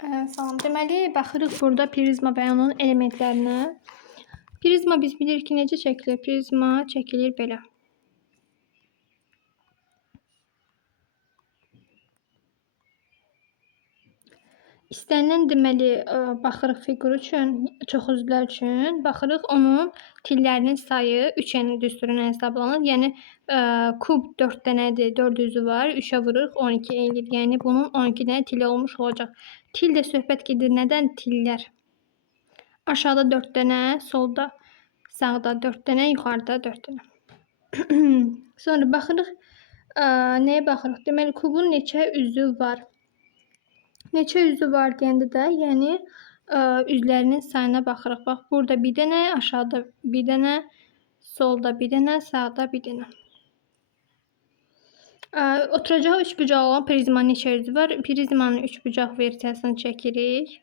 Salam. Deməli, baxırıq burada prizma və onun elementlərinə. Prizma biz bilirik ki, necə çəkilir? Prizma çəkilir belə. İstənilən deməli, baxırıq fiqur üçün, çox üzvlər üçün, baxırıq onun tillərinin sayı 3n düsturuna hesablanır. Yəni, kub 4 dənədir, 4 üzvü var, 3-ə vururuq 12 eləyir. Yəni, bunun 12 dənə tili olmuş olacaq. Til də söhbət gedir nədən? Tillər. Aşağıda 4 dənə, solda, sağda 4 dənə, yuxarıda 4 dənə. Sonra baxırıq, nəyə baxırıq? Deməli, kubun neçə üzvü var? Neçə üzvü var deyəndə də, yəni üzvlərinin sayına baxırıq. Bax, burada bir dənə, aşağıda bir dənə, solda bir dənə, sağda bir dənə. Oturacağı üçbucaq olan prizmanın neçə üzvü var? Prizmanın üçbucaq versiyasını çəkirik.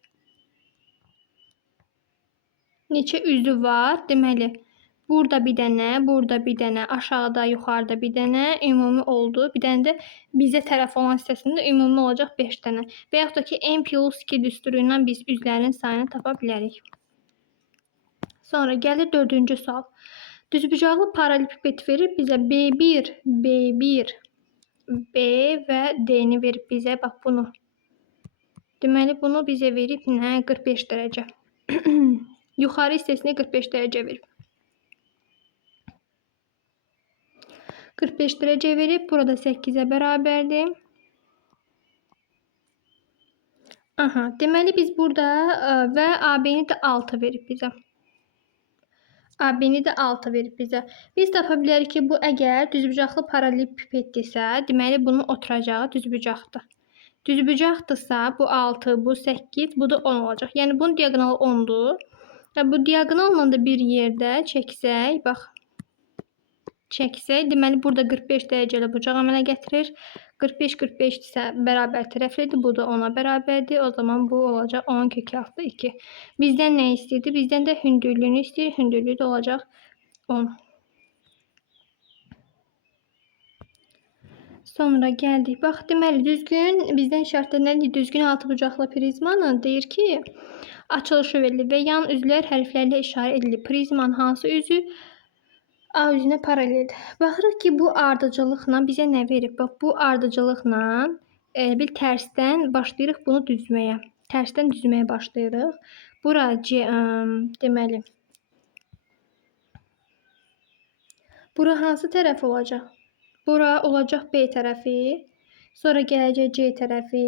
Neçə üzvü var? Deməli, burada bir dənə, aşağıda, yuxarıda bir dənə, ümumi oldu. Bir dənə də bizə tərəf olan hissəsində ümumi olacaq 5 dənə. Və yaxud da ki, n+2 düsturu ilə biz üzvlərin sayını tapa bilərik. Sonra gəlir 4-cü sual. Düzbucaqlı paralelipiped verib bizə B1, B və D-ni verib bizə. Bax, bunu. Deməli, bunu bizə verib nə? 45 dərəcə. Yuxarı hissəsində 45 dərəcə verib. 45 dərəcə verib. Burada 8-ə bərabərdir. Aha, deməli biz burada və AB-ni də 6 verib bizə. AB-ni də 6 verib bizə. Biz tapa bilərik ki, bu əgər düzbucaqlı paralelipipeddirsə, deməli bunun oturacağı düzbucaqdır. Düzbucaqdırsa, bu 6, bu 8, bu da 10 olacaq. Yəni bunun diaqonalı 10-dur. Bu diaqonalla da bir yerdə çəksək, bax, çəksək, deməli burada 45 dərəcəli bucaq əmələ gətirir. 45 isə bərabər tərəflidir. Bu da 10-a bərabərdir. O zaman bu olacaq 10 kök altı 2. Bizdən nə istəyirdi? Bizdən də hündürlüyünü istəyir. Hündürlüyü də olacaq 10. Sonra gəldik. Bax, deməli düzgün, bizdən işarətlənən düzgün altıbucaqlı prizmanın deyir ki, açılışı verilir və yan üzvlər hərflərlə işarə edilir. Prizmanın hansı üzü A üzünə paraleldir. Baxırıq ki, bu ardıcıllıqla bizə nə verib? Bax, bu ardıcıllıqla bir tərsdən başlayırıq bunu düzməyə. Tərsdən düzməyə başlayırıq. Bura deməli, bura hansı tərəf olacaq? Bura olacaq B tərəfi. Sonra gələcək C tərəfi.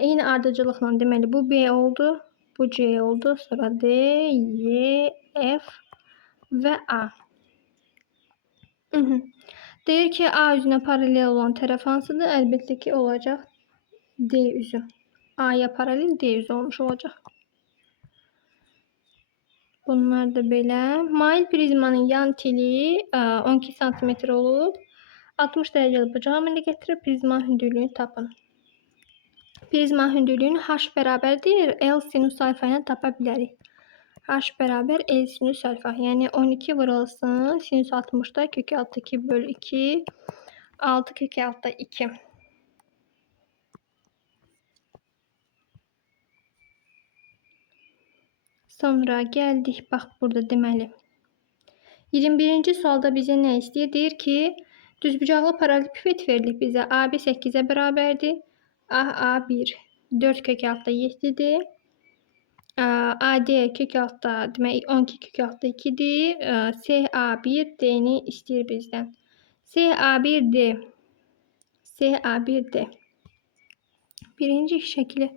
Eyni ardıcıllıqla deməli, bu B oldu. Bu C oldu. Sonra D, Y, F və A. Deyir ki, A üzünə paralel olan tərəf hansıdır? Əlbəttə ki, olacaq D üzü. A-ya paralel D üzü olmuş olacaq. Bunlar da belə. Mail prizmanın yan tili 12 cm olub. 60 dərəcəli bucağı əmələ gətirib prizmanın hündürlüyünü tapın. Prizmanın hündürlüyünü H bərabərdir. L sinus alfa ilə tapa bilərik. H bərabər L sinus alfa. Yəni 12 vurulsun. Sinus 60'da kök altı 2 bölü 2. 6 kök altı 2. Sonra gəldik. Bax, burada deməli. 21-ci sualda bizə nə istəyir? Deyir ki, düzbucaqlı paralelipiped verilir bizə. AB 8-ə bərabərdir. A1 4 kök altı 7'dir. AD kök altı demək 12 kök altı 2'dir. SA1 D'ni istəyir bizdən. SA1D. SA1D. Birinci şəkli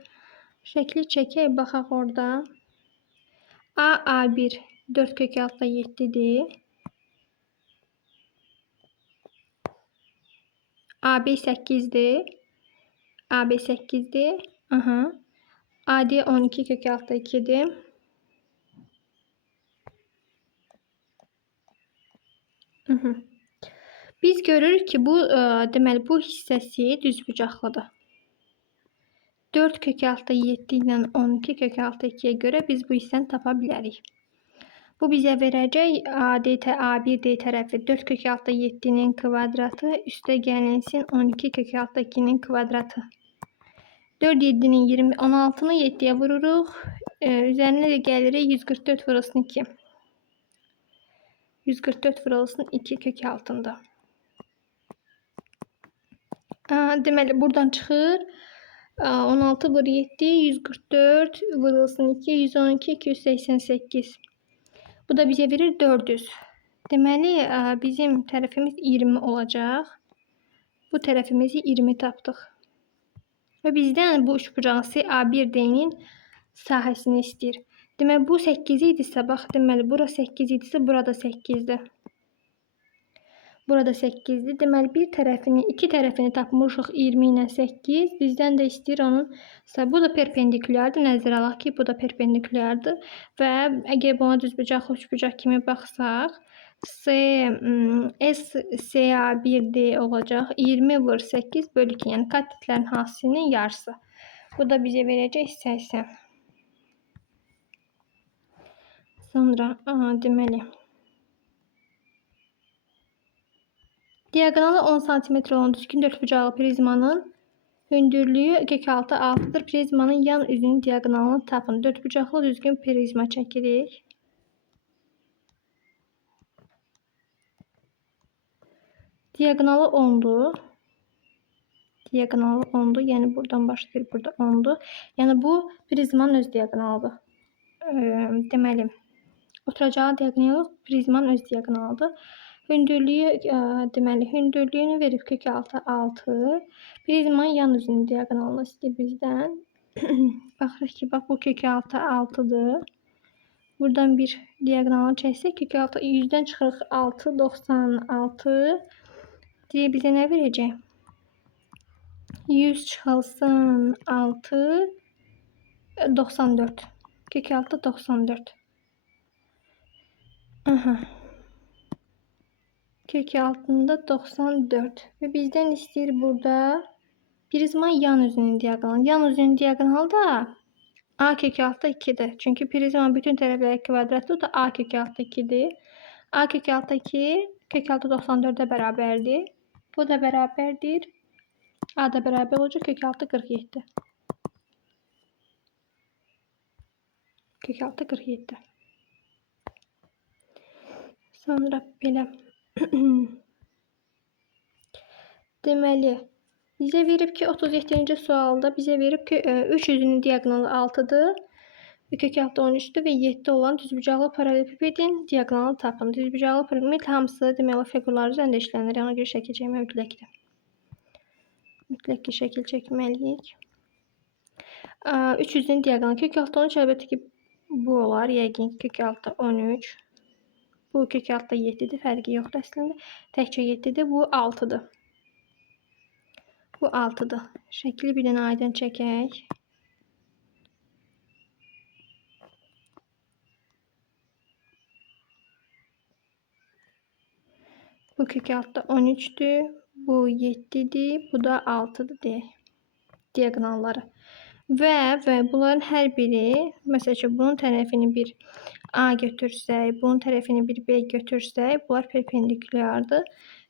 çəkək, baxaq orada. A1 4 kök altı 7'dir. AB 8'dir. AB 8'dir. Aha. AD 12 kök altı 2'dir. Biz görürük ki, bu deməli bu hissəsi düzbucaqlıdır. 4 kök altı 7 ilə 12 kök altı 2'yə görə biz bu hissəni tapa bilərik. Bu bizə verəcək A1D tərəfi 4 kök altı 7'nin kvadratı üstə gəlinsin 12 kök altı 2'nin kvadratı. 4, 7'nin 20, 16'nı 7'ye vururuq. Üzərinə də gəlirik 144 vurulsun 2. 144 vurulsun 2 kök altında. Deməli, buradan çıxır. 16 vur 7, 144 vurulsun 2, 112, 288. Bu da bizə verir 400. Deməli, bizim tərəfimiz 20 olacaq. Bu tərəfimizi 20 tapdıq. Və bizdən bu üçbucağın CA1D'nin sahəsini istəyir. Deməli, bu 8 idisə, bax, deməli, bura 8 idisə, burada 8'dir. Burada 8'dir. Deməli, bir tərəfini, iki tərəfini tapmışıq 20 ilə 8. Bizdən də istəyir onun. Bu da perpendikulyardır. Nəzərə alaq ki, bu da perpendikulyardır. Və əgər buna düzbucaq, üçbucaq kimi baxsaq, SCA1D olacaq. 20 vur 8 bölü 2. Yəni, katitlərin hansının yarısı. Bu da bizə verəcək 80. Sonra, deməli, diagonalı 10 cm olan düzgün dörtbucaqlı prizmanın hündürlüyü kök altı 6'dır. Prizmanın yan üzünün diagonalını tapın. Dörtbucaqlı düzgün prizma çəkirik. Diagonalı 10'dur. Diagonalı 10'dur. Yəni buradan başlayır, burada 10'dur. Yəni bu prizmanın öz diagonalıdır. Deməli, oturacağı diagonal prizmanın öz diagonalıdır. Hündürlüyü, deməli, hündürlüyünü verib kök altı 6. Prizmanın yan üzünün diagonalını istəyir bizdən. Baxırıq ki, bax, bu kök altı 6'dır. Buradan bir diagonalını çəksək, kök altı 100'dən çıxırıq 6, 96 diye bizə nə verəcək? 100 çıxılsın 6, 94. Kök altı 94. Aha. Kök altında 94. Ve bizden istəyir burada prizma yan üzünün diagonalı. Yan üzünün diagonalı da A kök altı 2'dir. Çünkü prizma bütün tərəfləri kvadratdır. Da A kök altı 2'dir. A kök altı 2 kök altı 94'e bərabərdir. Bu da bərabərdir. A da bərabər olacaq kök altı 47. Kök altı 47. Sonra belə. Deməli, bizə verib ki 37-ci sualda bizə verib ki 3 üzünün diagonalı 6'dır. Kök altı 13'dür və 7 olan düzbucaqlı paralelipipedin diagonalı tapın. Düzbucaqlı paralelipiped hamısı deməli fiqurlar üzərində işlənir. Ona görə şəkil çəkmək mütləqdir. Mütləq ki şəkil çəkməliyik. 3 üzünün diagonalı kök altı 13 əlbəttə ki bu olar. Yəqin kök altı 13. Bu kök altı 7'dir. Fərqi yoxdur əslində. Təkcə 7'dir. Bu 6'dır. Bu 6'dır. Şəkli bir dənə aydın çəkək. Bu kök altı 13'dür. Bu 7'dir. Bu da 6'dır deyək. Diagonalları. Və bunların hər biri, məsəl üçün bunun tərəfini bir A götürsək, bunun tərəfini bir B götürsək, bunlar perpendikulyardır.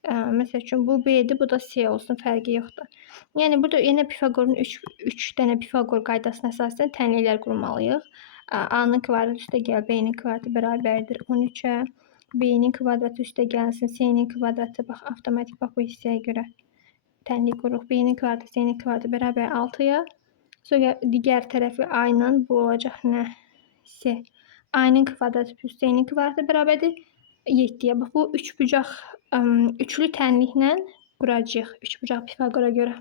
Məsəl üçün bu B'dir, bu da C olsun, fərqi yoxdur. Yəni burada yenə Pifaqorun 3 dənə Pifaqor qaydasına əsasən tənliklər qurmalıyıq. A-nın kvadratı üstə gəl, B-nin kvadratı bərabərdir 13'ə. B-nin kvadratı üstə gəlsin, C-nin kvadratı bax, avtomatik bax bu hissəyə görə tənlik qururuq. B-nin kvadratı, C-nin kvadratı bərabər 6'ya. Sonra digər tərəfi A-la bu olacaq nə? C. A-nın kvadratı plus C-nin kvadratı bərabərdir 7'yə. Bax bu üçbucaq üçlü tənliklə quracağıq. Üçbucaq Pifaqora görə.